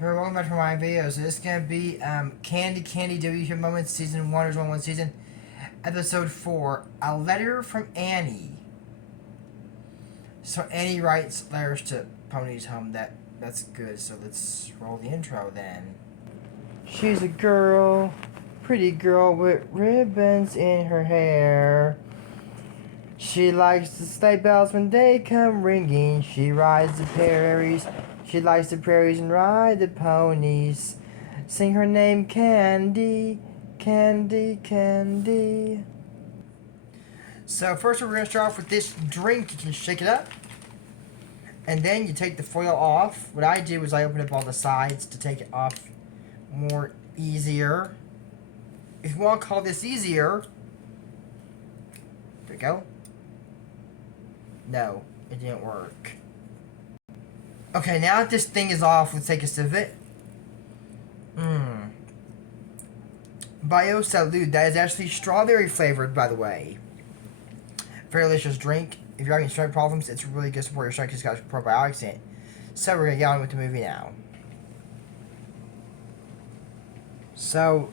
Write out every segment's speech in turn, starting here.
Hey, welcome back to my video. So this is gonna be Candy WTF Moments Season 1 or 1 Season Episode 4, A Letter from Annie. So Annie writes letters to Pony's home. That's good. So let's roll the intro then. She's a girl, pretty girl with ribbons in her hair. She likes the sleigh bells when they come ringing. She rides the prairies. She likes the prairies and ride the ponies. Sing her name Candy, Candy, Candy. So first we're going to start off with this drink. You can shake it up. And then you take the foil off. What I did was I opened up all the sides to take it off more easier. If you want to call this easier. There we go. No, it didn't work. Okay, now that this thing is off, let's take a sip of it. Bio Salud. That is actually strawberry flavored, by the way. Very delicious drink. If you're having stomach problems, it's really good to support your stomach because it's got probiotics in it. So we're going to get on with the movie now. So,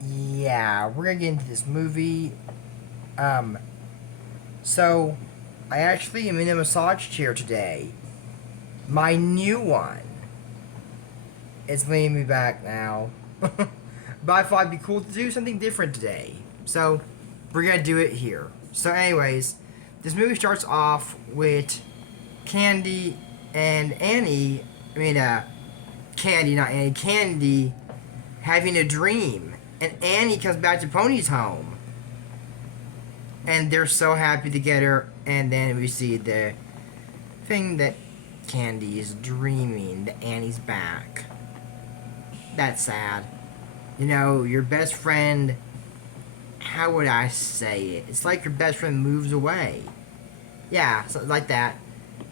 yeah, we're going to get into this movie. So, I actually am in a massage chair today. My new one. It's leaning me back now. But I thought it'd be cool to do something different today. So, we're gonna do it here. So anyways, this movie starts off with Candy and Annie, Candy, not Annie, Candy having a dream. And Annie comes back to Pony's home. And they're so happy together. And then we see the thing that Candy is dreaming that Annie's back. That's sad. You know, your best friend, how would I say it? It's like your best friend moves away. Yeah, something like that.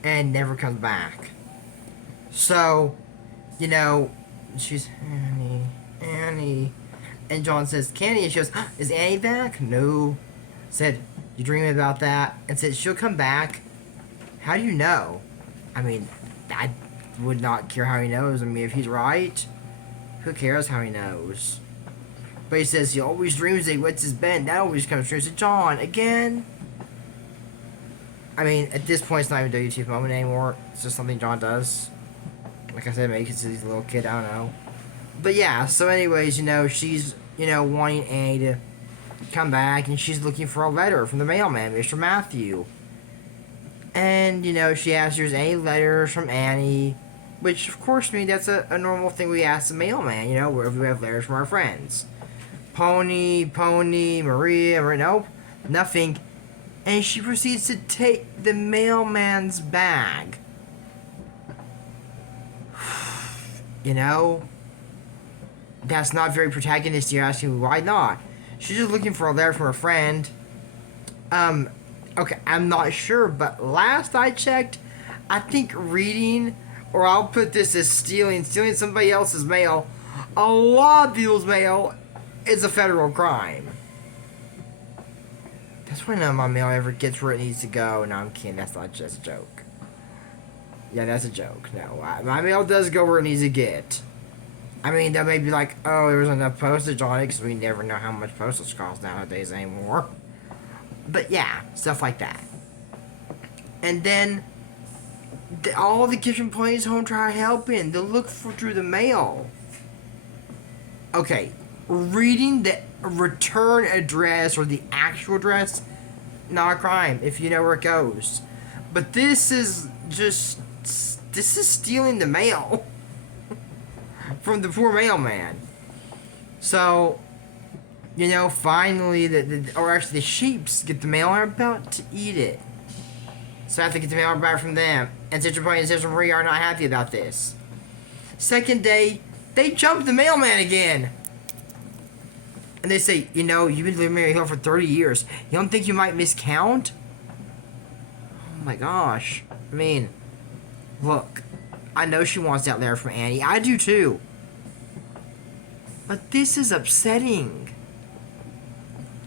And never comes back. So, you know, she's Annie. And John says, Candy, and she goes, is Annie back? No. Said, you dreaming about that? And said, she'll come back. How do you know? I mean, I would not care how he knows. I mean, if he's right, who cares how he knows? But he says he always dreams that he wets his bed. That always comes true. So John, again? I mean, at this point, it's not even a WTF moment anymore. It's just something John does. Like I said, maybe because he's a little kid, I don't know. But yeah, so anyways, you know, she's, wanting Annie to come back, and she's looking for a letter from the mailman, Mr. Matthew. And, she asks, there's any letters from Annie, which, of course, to me, that's a normal thing we ask the mailman, wherever we have letters from our friends. Pony, Maria, nope, nothing. And she proceeds to take the mailman's bag. That's not very protagonistic. You're asking me, why not? She's just looking for a letter from her friend. Okay, I'm not sure, but last I checked, I think reading, or I'll put this as stealing somebody else's mail, a lot of people's mail is a federal crime. That's why none of my mail ever gets where it needs to go. No, I'm kidding. That's not just a joke. Yeah, that's a joke. No, my mail does go where it needs to get. I mean, that may be like, oh, there was enough postage on it, because we never know how much postage costs nowadays anymore. But yeah, stuff like that. And then, all the kids from Pony's home try helping. They look through the mail. Okay, reading the return address, or the actual address, not a crime, if you know where it goes. But this is stealing the mail. From the poor mailman. So, finally, the sheeps get the mail and are about to eat it. So I have to get the mail back from them. And Sister Pony and Sister Maria are not happy about this. Second day, they jump the mailman again. And they say, you've been living here for 30 years. You don't think you might miscount? Oh my gosh. I mean, look. I know she wants that letter from Annie. I do too. But this is upsetting.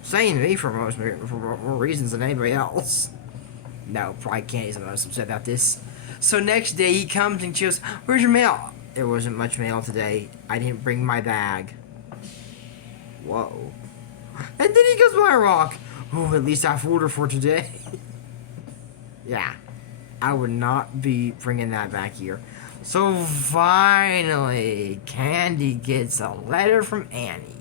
Saying to me for more reasons than anybody else. No, probably Candy's the most upset about this. So next day he comes and she goes, where's your mail? There wasn't much mail today. I didn't bring my bag. Whoa. And then he goes by a rock. Oh, at least I fooled her for today. Yeah. I would not be bringing that back here. So finally, Candy gets a letter from Annie.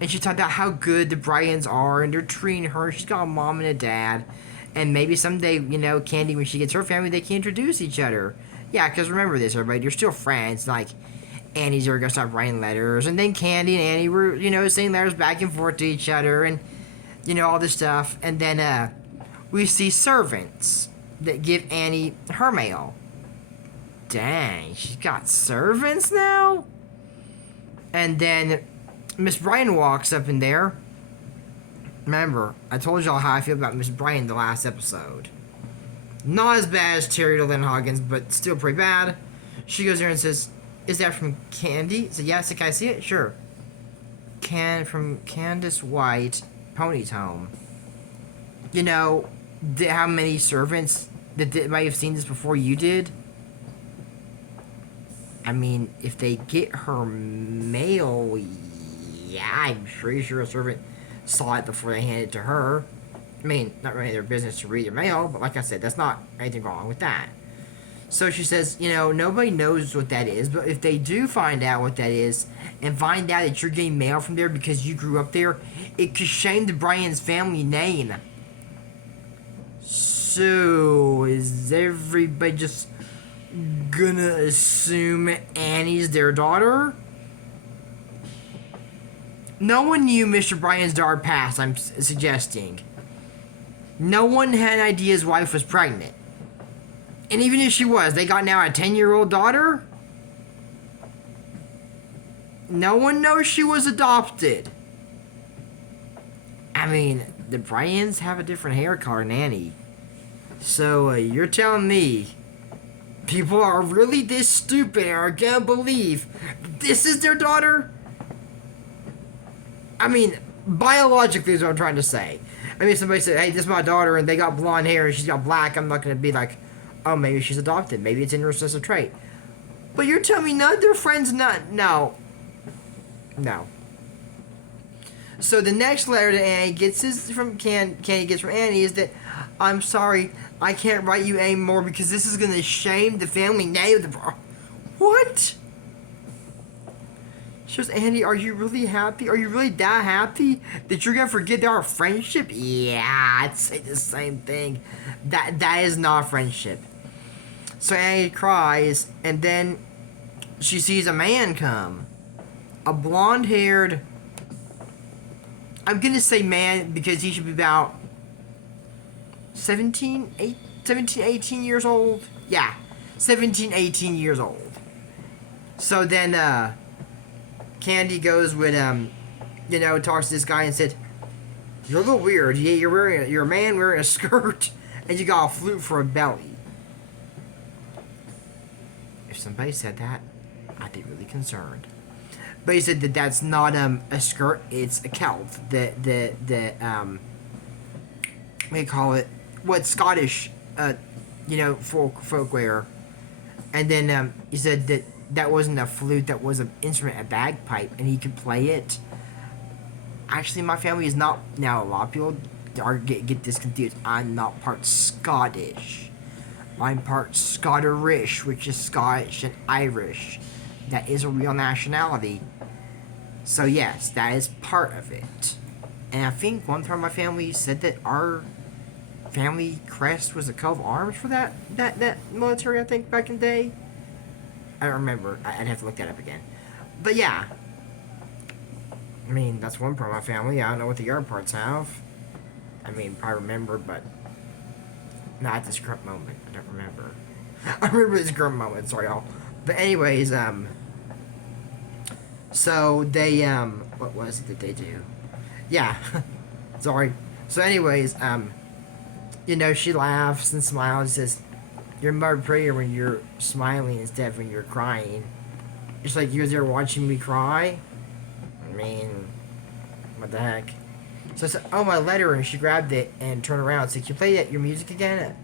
And she talked about how good the Bryans are and they're treating her. She's got a mom and a dad. And maybe someday, you know, Candy, when she gets her family, they can introduce each other. Yeah, because remember this, everybody, you're still friends. Like, Annie's are going to start writing letters. And then Candy and Annie were, you know, sending letters back and forth to each other. And, you know, all this stuff. And then we see servants that give Annie her mail. Dang, she's got servants now? And then Miss Bryan walks up in there. Remember, I told y'all how I feel about Miss Bryan the last episode. Not as bad as Terry Lynn Hoggins, but still pretty bad. She goes there and says, "Is that from Candy?" I said, "Yes, can I see it?" "Sure." From Candace White, Pony's home. You know, how many servants that might have seen this before you did? I mean, if they get her mail, yeah, I'm pretty sure a servant saw it before they handed it to her. I mean, not really their business to read their mail, but like I said, that's not anything wrong with that. So she says, you know, nobody knows what that is, but if they do find out what that is, and find out that you're getting mail from there because you grew up there, it could shame the Bryans' family name. So, is everybody just gonna assume Annie's their daughter? No one knew Mr. Bryan's daughter passed, I'm suggesting. No one had an idea his wife was pregnant. And even if she was, they got now a 10-year-old daughter? No one knows she was adopted. I mean, the Bryans have a different hair color than Annie. So, you're telling me people are really this stupid and are gonna believe this is their daughter? I mean, biologically is what I'm trying to say. I mean, if somebody said, "Hey, this is my daughter," and they got blonde hair and she's got black, I'm not gonna be like, "Oh, maybe she's adopted. Maybe it's in her recessive trait." But you're telling me none of their friends not... No. No. So the next letter that Annie gets is from Candy gets from Annie is that, "I'm sorry, I can't write you anymore because this is gonna shame the family name of the..." What? She goes, "Andy, are you really happy? Are you really that happy that you're gonna forget our friendship?" Yeah, I'd say the same thing. That is not friendship. So Annie cries, and then she sees a man come. A blonde-haired... I'm gonna say man because he should be about 17, 18 years old. Yeah, 17, 18 years old. So then, Candy goes with, you know, talks to this guy and said, "You're a little weird. Yeah, you're a man wearing a skirt, and you got a flute for a belly." If somebody said that, I'd be really concerned. But he said that that's not, a skirt, it's a kilt. What do you call it? What Scottish, you know, folk wear. And then, he said that that wasn't a flute, that was an instrument, a bagpipe, and he could play it. Actually, my family is not... Now, a lot of people get this confused. I'm not part Scottish. I'm part Scotterish, which is Scottish and Irish. That is a real nationality. So, yes, that is part of it. And I think one part of my family said that our family crest was a coat of arms for that military, I think, back in the day. I don't remember. I'd have to look that up again. But yeah. I mean, that's one part of my family. I don't know what the other parts have. I mean, probably remember, but not at this current moment. I don't remember. I remember this current moment. Sorry, y'all. But anyways, so they, what was it that they do? Yeah. Sorry. So anyways, you know, she laughs and smiles and says, "You're more prettier when you're smiling instead of when you're crying." It's like you was there watching me cry. I mean, what the heck? So I said, "Oh, my letter," and she grabbed it and turned around and said, "Can you play your music again?"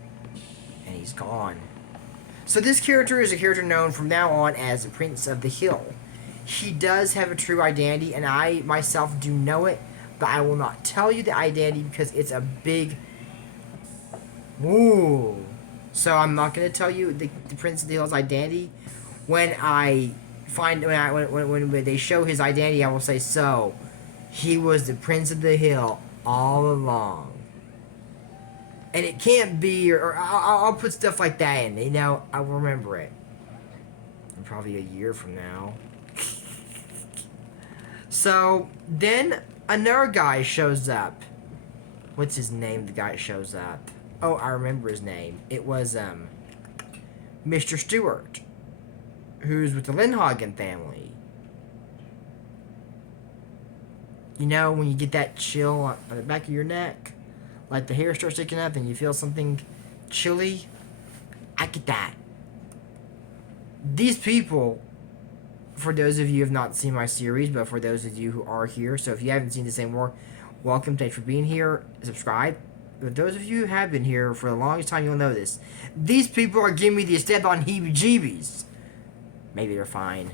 And he's gone. So this character is a character known from now on as the Prince of the Hill. He does have a true identity, and I myself do know it, but I will not tell you the identity because it's a big... Ooh. So I'm not going to tell you the Prince of the Hill's identity. When they show his identity, I will say, so, he was the Prince of the Hill all along. And it can't be, or I'll put stuff like that in, you know, I'll remember it. Probably a year from now. So, then another guy shows up. What's his name, the guy that shows up? Oh, I remember his name. It was, Mr. Stewart, who's with the Lindhagen family. You know, when you get that chill on the back of your neck, like the hair starts sticking up and you feel something chilly, I get that. These people, for those of you who have not seen my series, but for those of you who are here, so if you haven't seen this anymore, welcome, thanks for being here, subscribe. But those of you who have been here for the longest time, you'll know this. These people are giving me the Esteban heebie-jeebies. Maybe they're fine.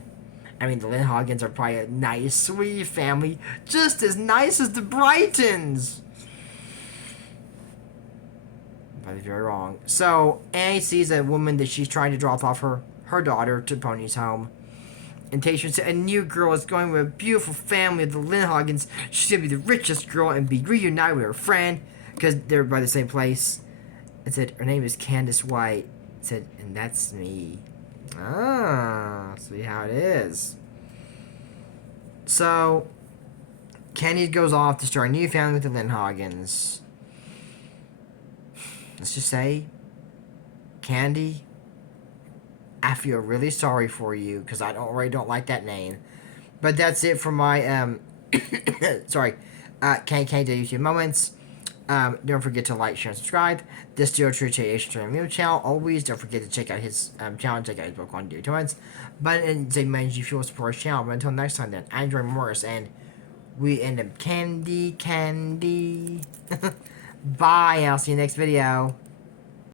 I mean, the Lindhagens are probably a nice, sweet family, just as nice as the Brightons. But they're very wrong. So, Annie sees a woman that she's trying to drop off her daughter to Pony's home. And Tatian said, a new girl is going with a beautiful family of the Lindhagens. She's going to be the richest girl and be reunited with her friend. Because they're by the same place. It said, her name is Candace White. It said, and that's me. Ah, see how it is. So, Candy goes off to start a new family with the Lindhagens. Let's just say, Candy, I feel really sorry for you because I already don't like that name. But that's it for my sorry, Candy YouTube moments. Don't forget to like, share, and subscribe. This still true to Asian channel. Always don't forget to check out his channel, check out his book on Daily Torrents. But and say man, you feel support his channel. But until next time, then I'm Andrew Morris, and we end up candy. Bye. I'll see you next video.